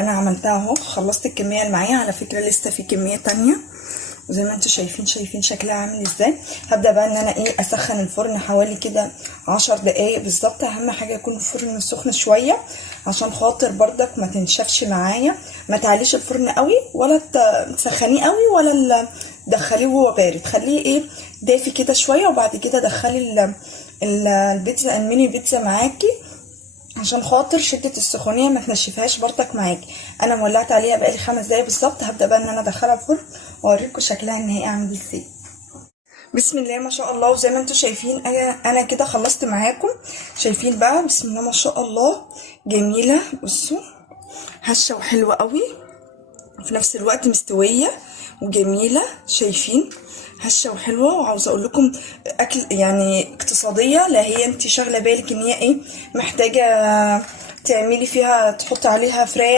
انا عملتها اهو، خلصت الكميه اللي معايا. على فكره لسه في كميه تانية، وزي ما انتوا شايفين شكلها عامل ازاي. هبدا بقى ان انا اسخن الفرن حوالي كده 10 دقايق بالظبط. اهم حاجه يكون الفرن سخن شويه عشان خاطر بردك ما تنشفش معايا. ما تعليش الفرن قوي ولا تسخنيه قوي ولا تدخليه وهو بارد. خليه دافي كده شويه، وبعد كده دخلي البيتزا، الميني بيتزا معاكي عشان خاطر شدة السخونية ما تنشفهاش برضك معاكي. انا مولعت عليها بقالي 5 دقايق بالظبط. هبدأ بقى ان انا ادخلها الفرن واوريكم شكلها النهائي عامل ازاي. بسم الله ما شاء الله. وزي ما انتم شايفين انا كده خلصت معاكم. شايفين بقى بسم الله ما شاء الله جميلة. بصوا هشة وحلوة قوي، في نفس الوقت مستوية وجميلة. شايفين هشة وحلوة. وعاوزة اقول لكم اكل يعني اقتصادية. لا هي انت شاغلة بالك ان هي محتاجة تعملي فيها تحطي عليها فراخ